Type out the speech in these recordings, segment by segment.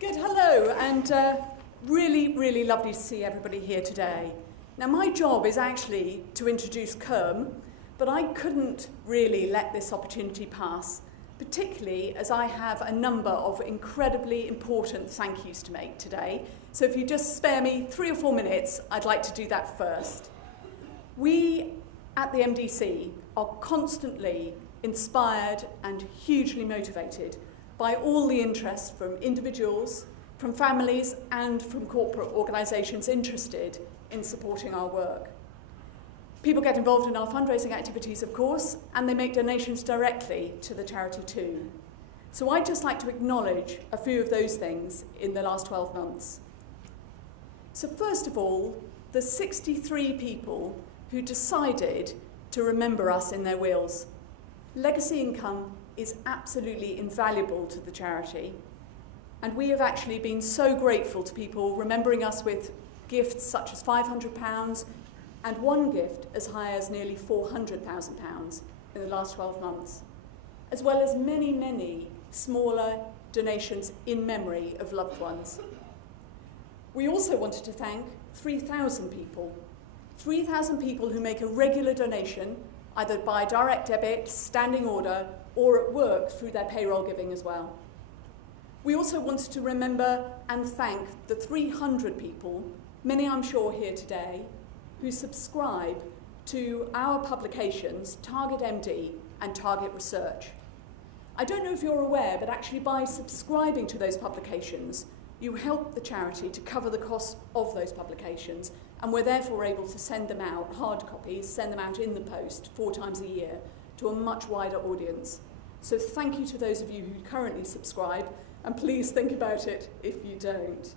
Good, hello, and really lovely to see everybody here today. Now, my job is actually to introduce Khurm, but I couldn't really let this opportunity pass, particularly as I have a number of incredibly important thank yous to make today. So if you just spare me 3 or 4 minutes, I'd like to do that first. We at the MDC are constantly inspired and hugely motivated by all the interest from individuals, from families, and from corporate organisations interested in supporting our work. People get involved in our fundraising activities, of course, and they make donations directly to the charity too. So I'd just like to acknowledge a few of those things in the last 12 months. So first of all, the 63 people who decided to remember us in their wills. Legacy income is absolutely invaluable to the charity, and we have actually been so grateful to people remembering us with gifts such as £500 and one gift as high as nearly £400,000 in the last 12 months, as well as many smaller donations in memory of loved ones. We also wanted to thank 3,000 people. 3,000 people who make a regular donation, either by direct debit, standing order, or at work through their payroll giving as well. We also wanted to remember and thank the 300 people, many I'm sure here today, who subscribe to our publications, Target MD and Target Research. I don't know if you're aware, but actually by subscribing to those publications, you help the charity to cover the costs of those publications, and we're therefore able to send them out, hard copies, send them out in the post 4 times a year to a much wider audience. So thank you to those of you who currently subscribe, and please think about it if you don't.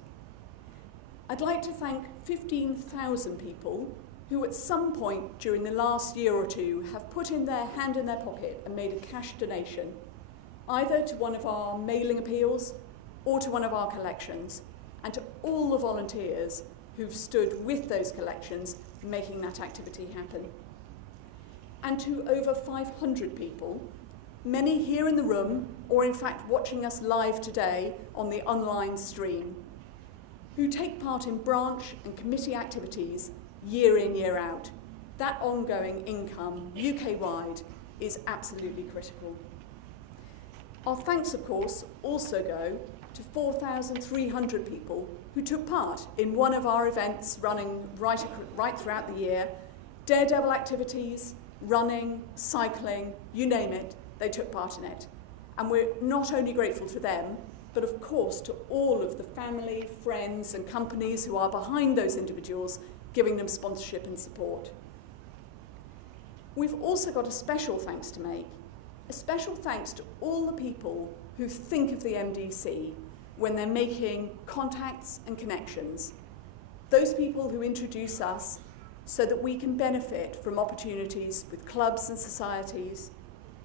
I'd like to thank 15,000 people who at some point during the last year or two have put in their hand in their pocket and made a cash donation, either to one of our mailing appeals or to one of our collections, and to all the volunteers who've stood with those collections making that activity happen. And to over 500 people, many here in the room, or in fact watching us live today on the online stream, who take part in branch and committee activities year in, year out. That ongoing income, UK-wide, is absolutely critical. Our thanks, of course, also go to 4,300 people who took part in one of our events running right throughout the year, daredevil activities, running, cycling, you name it, they took part in it. And we're not only grateful to them, but of course to all of the family, friends and companies who are behind those individuals, giving them sponsorship and support. We've also got a special thanks to make. A special thanks to all the people who think of the MDC when they're making contacts and connections. Those people who introduce us so that we can benefit from opportunities with clubs and societies,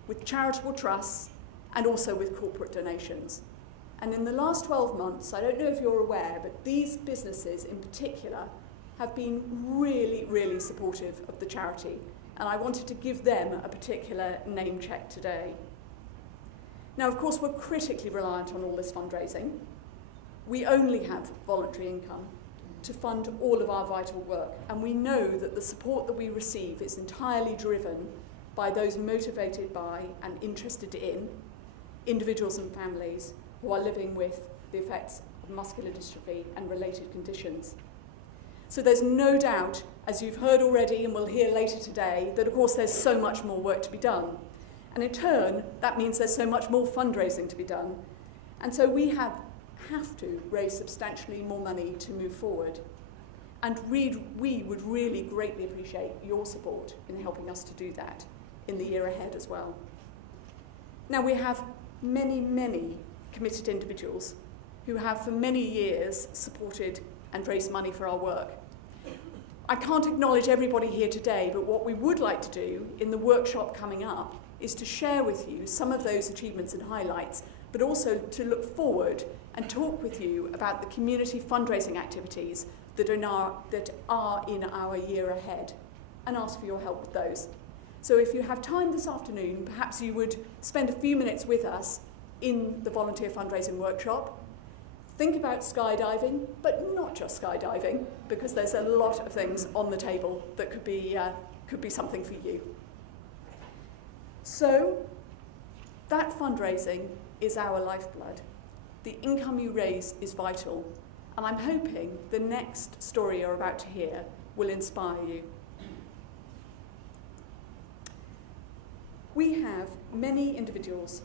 with charitable trusts, and also with corporate donations. And in the last 12 months, I don't know if you're aware, but these businesses in particular have been really supportive of the charity. And I wanted to give them a particular name check today. Now, of course, we're critically reliant on all this fundraising. We only have voluntary income to fund all of our vital work. And we know that the support that we receive is entirely driven by those motivated by and interested in individuals and families who are living with the effects of muscular dystrophy and related conditions. So there's no doubt, as you've heard already and we'll hear later today, that of course there's so much more work to be done. And in turn, that means there's so much more fundraising to be done. And so we have to raise substantially more money to move forward. And we would really greatly appreciate your support in helping us to do that in the year ahead as well. Now, we have many committed individuals who have for many years supported and raised money for our work. I can't acknowledge everybody here today, but what we would like to do in the workshop coming up is to share with you some of those achievements and highlights, but also to look forward and talk with you about the community fundraising activities that are in our year ahead, and ask for your help with those. So if you have time this afternoon, perhaps you would spend a few minutes with us in the volunteer fundraising workshop. Think about skydiving, but not just skydiving, because there's a lot of things on the table that could be something for you. So, that fundraising is our lifeblood. The income you raise is vital, and I'm hoping the next story you're about to hear will inspire you. We have many individuals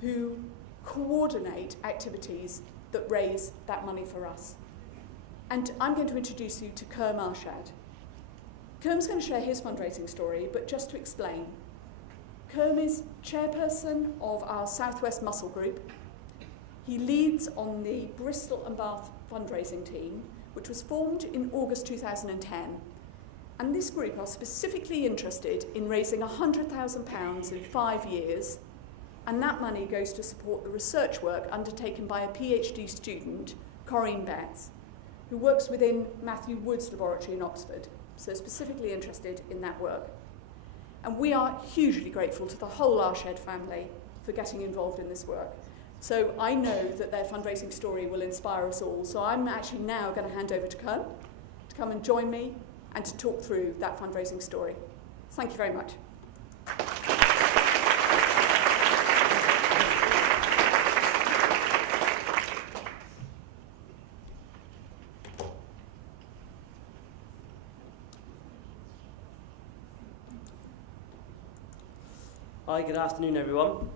who coordinate activities that raise that money for us. And I'm going to introduce you to Khurm Arshad. Khurm's going to share his fundraising story, but just to explain, Khurm is chairperson of our Southwest Muscle Group. He leads on the Bristol and Bath fundraising team, which was formed in August 2010. And this group are specifically interested in raising £100,000 in 5 years, and that money goes to support the research work undertaken by a PhD student, Corinne Betts, who works within Matthew Wood's laboratory in Oxford, so specifically interested in that work. And we are hugely grateful to the whole Arshad family for getting involved in this work. So I know that their fundraising story will inspire us all, so I'm actually now going to hand over to Khurm to come and join me and to talk through that fundraising story. Thank you very much. Hi, good afternoon everyone.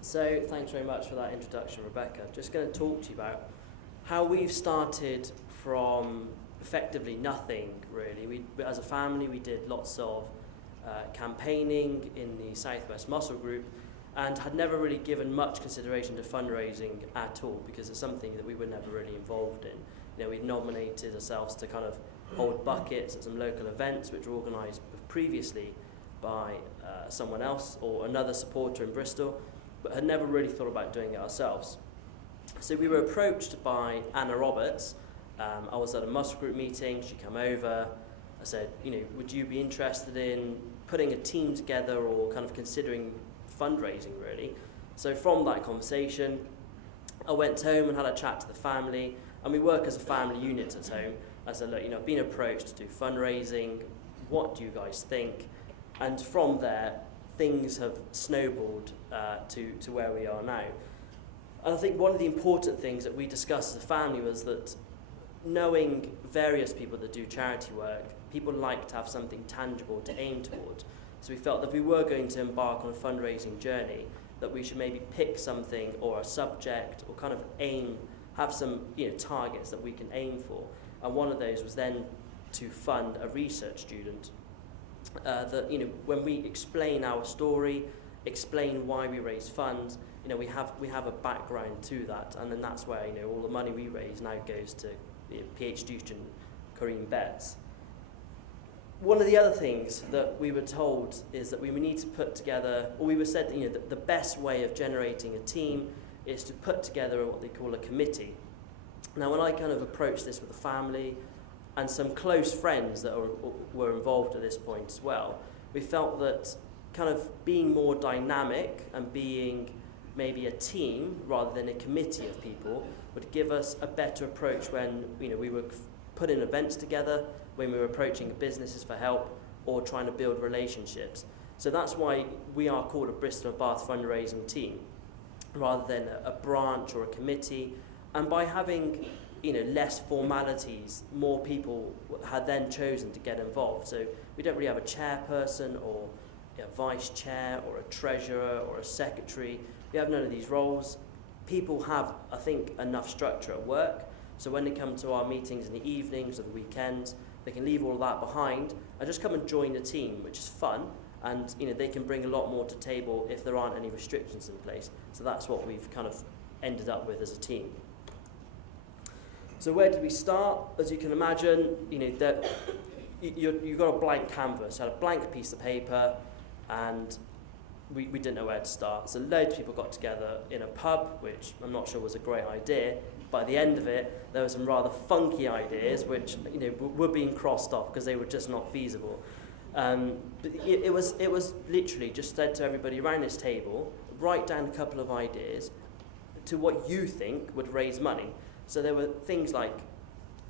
So thanks very much for that introduction, Rebecca. Just going to talk to you about how we've started from effectively nothing, really. As a family, we did lots of campaigning in the Southwest Muscle Group and had never really given much consideration to fundraising at all, because it's something that we were never really involved in. You know, we'd nominated ourselves to kind of hold buckets at some local events which were organised previously by someone else or another supporter in Bristol, but had never really thought about doing it ourselves. So we were approached by Anna Roberts. I was at a muscle group meeting, she came over, I said, you know, would you be interested in putting a team together or kind of considering fundraising, really? So from that conversation, I went home and had a chat to the family, and we work as a family unit at home. I said, look, you know, I've been approached to do fundraising, what do you guys think? And from there, things have snowballed to where we are now. And I think one of the important things that we discussed as a family was that knowing various people that do charity work, people like to have something tangible to aim towards. So we felt that if we were going to embark on a fundraising journey, that we should maybe pick something or a subject or kind of aim, have some targets that we can aim for. And one of those was then to fund a research student. That when we explain our story, explain why we raise funds, we have a background to that, and then that's where all the money we raise now goes to PhD student Corinne Betts. One of the other things that we were told is that we need to put together, or we were said that the best way of generating a team is to put together what they call a committee. Now, when I kind of approached this with the family and some close friends that were involved at this point as well, we felt that kind of being more dynamic and being maybe a team rather than a committee of people would give us a better approach when we were putting events together, when we were approaching businesses for help or trying to build relationships. So that's why we are called a Bristol and Bath fundraising team rather than a branch or a committee. And by having less formalities, more people had then chosen to get involved. So we don't really have a chairperson or a vice chair or a treasurer or a secretary. We have none of these roles. People have, I think, enough structure at work. So when they come to our meetings in the evenings or the weekends, they can leave all of that behind and just come and join the team, which is fun. And they can bring a lot more to the table if there aren't any restrictions in place. So that's what we've kind of ended up with as a team. So where did we start? As you can imagine, that you've got a blank canvas, you had a blank piece of paper, and we didn't know where to start. So loads of people got together in a pub, which I'm not sure was a great idea. By the end of it, there were some rather funky ideas, which were being crossed off because they were just not feasible. But it was literally just said to everybody around this table, write down a couple of ideas to what you think would raise money. So there were things like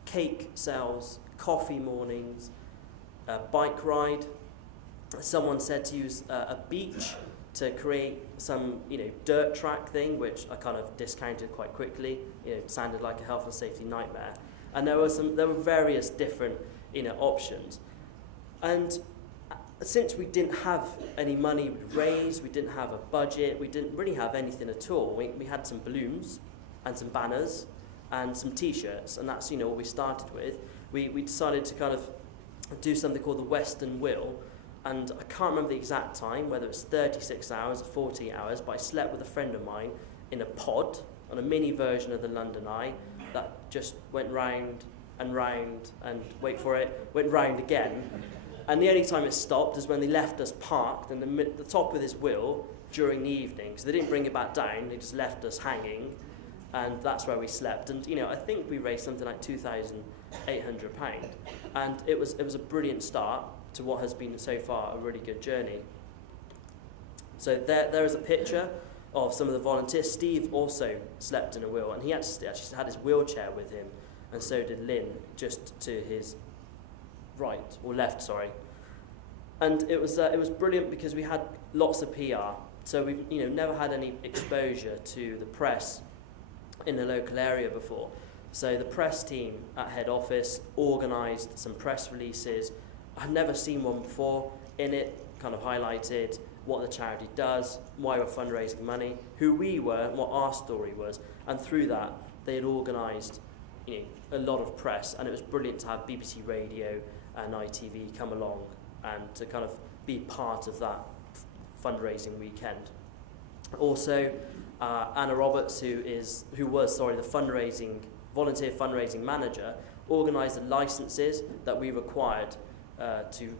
cake sales, coffee mornings, a bike ride. Someone said to use a beach to create some, dirt track thing, which I kind of discounted quite quickly. It sounded like a health and safety nightmare. And there were various different, options. And since we didn't have any money raised, we didn't have a budget, we didn't really have anything at all. We had some balloons and some banners and some T-shirts, and that's what we started with. We decided to kind of do something called the Western Will, and I can't remember the exact time, whether it's 36 hours or 40 hours, but I slept with a friend of mine in a pod on a mini version of the London Eye that just went round and round and, wait for it, went round again. And the only time it stopped is when they left us parked in the top of this wheel during the evening. So they didn't bring it back down, they just left us hanging, and that's where we slept. And I think we raised something like £2,800, and it was a brilliant start to what has been so far a really good journey. So there is a picture of some of the volunteers. Steve also slept in a wheel, and he actually had his wheelchair with him, and so did Lynn, just to his right, or left, sorry. And it was brilliant because we had lots of PR. So we've never had any exposure to the press in the local area before. So the press team at head office organised some press releases. I'd never seen one before. In it, kind of highlighted what the charity does, why we're fundraising money, who we were, and what our story was. And through that, they had organised a lot of press, and it was brilliant to have BBC Radio and ITV come along and to kind of be part of that fundraising weekend. Also, Anna Roberts, who was the volunteer fundraising manager, organised the licences that we required to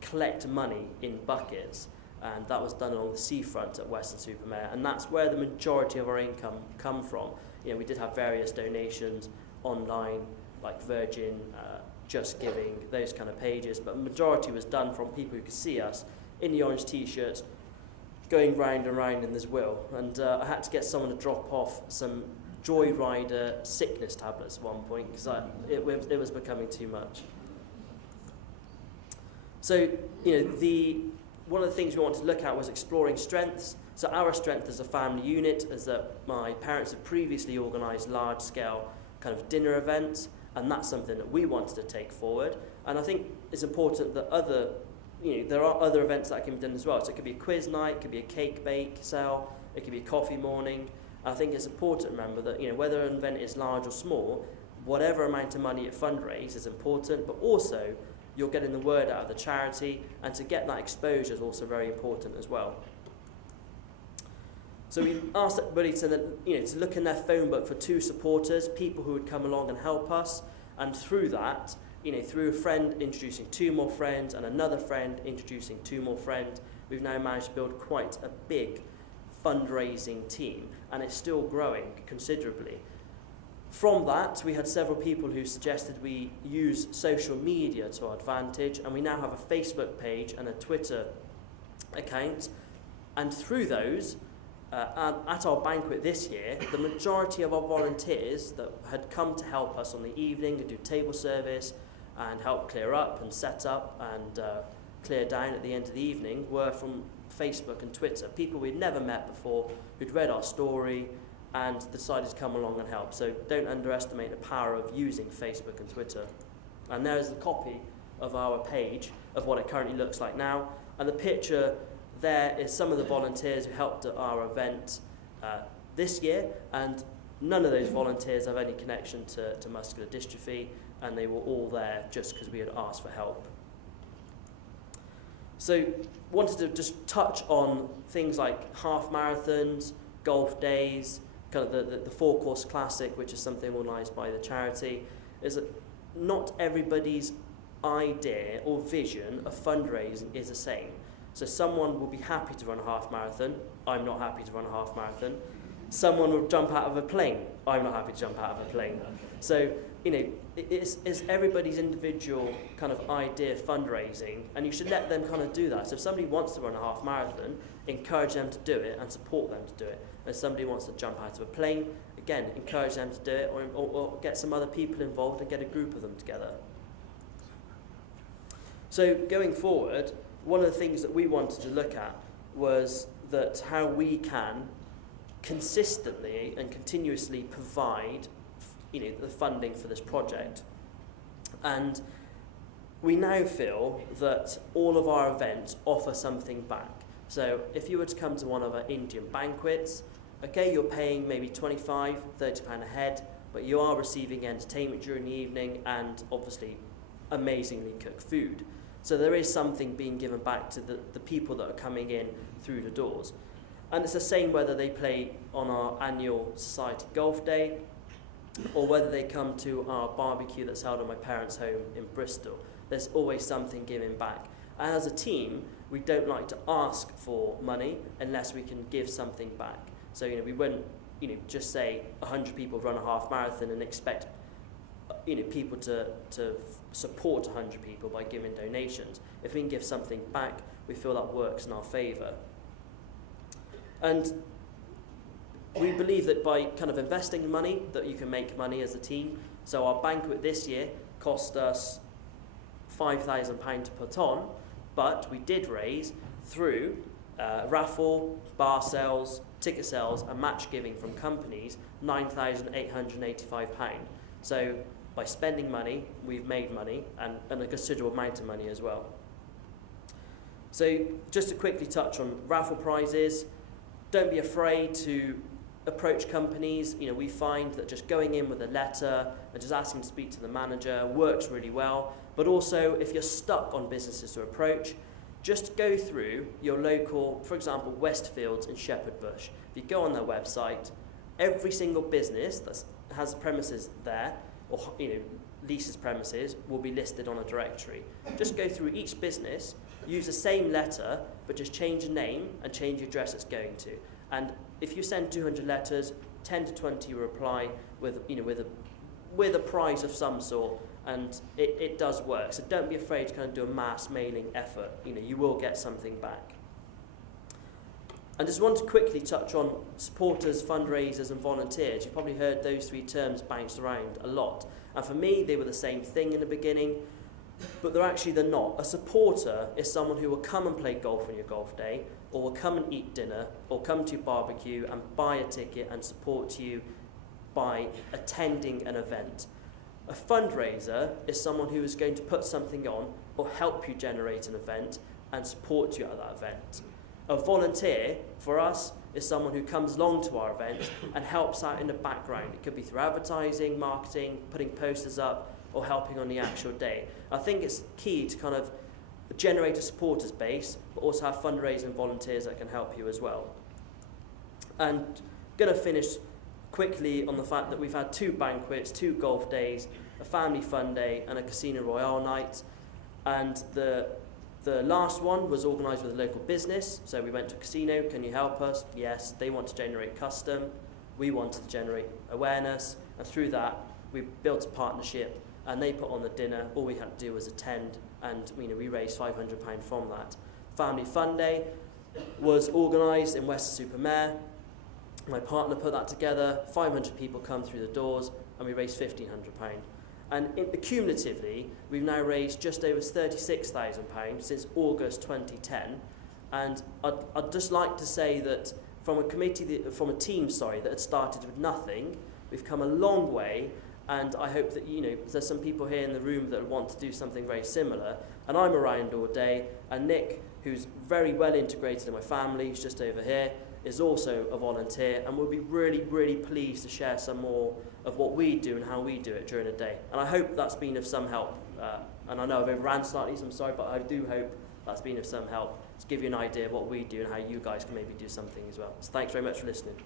collect money in buckets, and that was done along the seafront at Weston-super-Mare, and that's where the majority of our income come from. We did have various donations online, like Virgin, Just Giving, those kind of pages, but the majority was done from people who could see us in the orange T-shirts, going round and round in this wheel. And I had to get someone to drop off some Joyrider sickness tablets at one point, because it was becoming too much. So, one of the things we wanted to look at was exploring strengths. So our strength as a family unit is that my parents had previously organised large-scale kind of dinner events, and that's something that we wanted to take forward. And I think it's important that there are other events that can be done as well. So it could be a quiz night, it could be a cake bake sale, it could be a coffee morning. And I think it's important to remember that whether an event is large or small, whatever amount of money you fundraise is important, but also you're getting the word out of the charity, and to get that exposure is also very important as well. So we asked everybody to look in their phone book for 2 supporters, people who would come along and help us, and through that, through a friend introducing 2 more friends and another friend introducing 2 more friends, we've now managed to build quite a big fundraising team, and it's still growing considerably. From that, we had several people who suggested we use social media to our advantage, and we now have a Facebook page and a Twitter account, and through those, at our banquet this year, the majority of our volunteers that had come to help us on the evening and do table service and help clear up and set up and clear down at the end of the evening were from Facebook and Twitter, people we'd never met before, who'd read our story and decided to come along and help. So don't underestimate the power of using Facebook and Twitter. And there's the copy of our page of what it currently looks like now, and the picture there is some of the volunteers who helped at our event this year, and none of those volunteers have any connection to muscular dystrophy, and they were all there just because we had asked for help. So wanted to just touch on things like half marathons, golf days, kind of the 4-course classic, which is something organised by the charity, is that not everybody's idea or vision of fundraising is the same. So someone will be happy to run a half marathon. I'm not happy to run a half marathon. Someone will jump out of a plane. I'm not happy to jump out of a plane. So, it's everybody's individual kind of idea of fundraising, and you should let them kind of do that. So if somebody wants to run a half marathon, encourage them to do it and support them to do it. If somebody wants to jump out of a plane, again, encourage them to do it, or get some other people involved and get a group of them together. So going forward, one of the things that we wanted to look at was that how we can consistently and continuously provide, the funding for this project. And we now feel that all of our events offer something back. So if you were to come to one of our Indian banquets, okay, you're paying maybe £25, £30 a head, but you are receiving entertainment during the evening and obviously amazingly cooked food. So there is something being given back to the people that are coming in through the doors. And it's the same whether they play on our annual Society Golf Day or whether they come to our barbecue that's held at my parents' home in Bristol. There's always something giving back. And as a team, we don't like to ask for money unless we can give something back. So, we wouldn't, just say 100 people run a half marathon and expect, people to support 100 people by giving donations. If we can give something back, we feel that works in our favour. And we believe that by kind of investing money, that you can make money as a team. So our banquet this year cost us £5,000 to put on, but we did raise through raffle, bar sales, ticket sales and match giving from companies £9,885. So by spending money, we've made money and a considerable amount of money as well. So just to quickly touch on raffle prizes, don't be afraid to approach companies. We find that just going in with a letter and just asking to speak to the manager works really well. But also, if you're stuck on businesses to approach, just go through your local, for example, Westfields and Shepherd Bush. If you go on their website, every single business that has premises there, or leases premises, will be listed on a directory. Just go through each business, use the same letter, but just change the name and change the address it's going to. And if you send 200 letters, 10 to 20 will reply with a prize of some sort, and it does work. So don't be afraid to kind of do a mass mailing effort. You will get something back. I just want to quickly touch on supporters, fundraisers and volunteers. You've probably heard those three terms bounced around a lot. And for me, they were the same thing in the beginning, but they're not. A supporter is someone who will come and play golf on your golf day, or will come and eat dinner, or come to your barbecue and buy a ticket and support you by attending an event. A fundraiser is someone who is going to put something on or help you generate an event and support you at that event. A volunteer, for us, is someone who comes along to our event and helps out in the background. It could be through advertising, marketing, putting posters up, or helping on the actual day. I think it's key to kind of generate a supporters base, but also have fundraising volunteers that can help you as well. And I'm going to finish quickly on the fact that we've had 2 banquets, 2 golf days, a family fun day and a Casino Royale night. And the last one was organised with a local business. So we went to a casino, can you help us? Yes, they want to generate custom. We wanted to generate awareness. And through that, we built a partnership and they put on the dinner. All we had to do was attend, and we raised £500 from that. Family Fun Day was organised in Weston-super-Mare. My partner put that together. 500 people come through the doors, and we raised £1,500. And cumulatively, we've now raised just over £36,000 since August 2010. And I'd just like to say that from a team that had started with nothing, we've come a long way. And I hope that, there's some people here in the room that want to do something very similar. And I'm around all day. And Nick, who's very well integrated in my family, he's just over here, is also a volunteer. And we'll be really, really pleased to share some more of what we do and how we do it during the day. And I hope that's been of some help. And I know I've overran slightly, so I'm sorry, but I do hope that's been of some help to give you an idea of what we do and how you guys can maybe do something as well. So thanks very much for listening.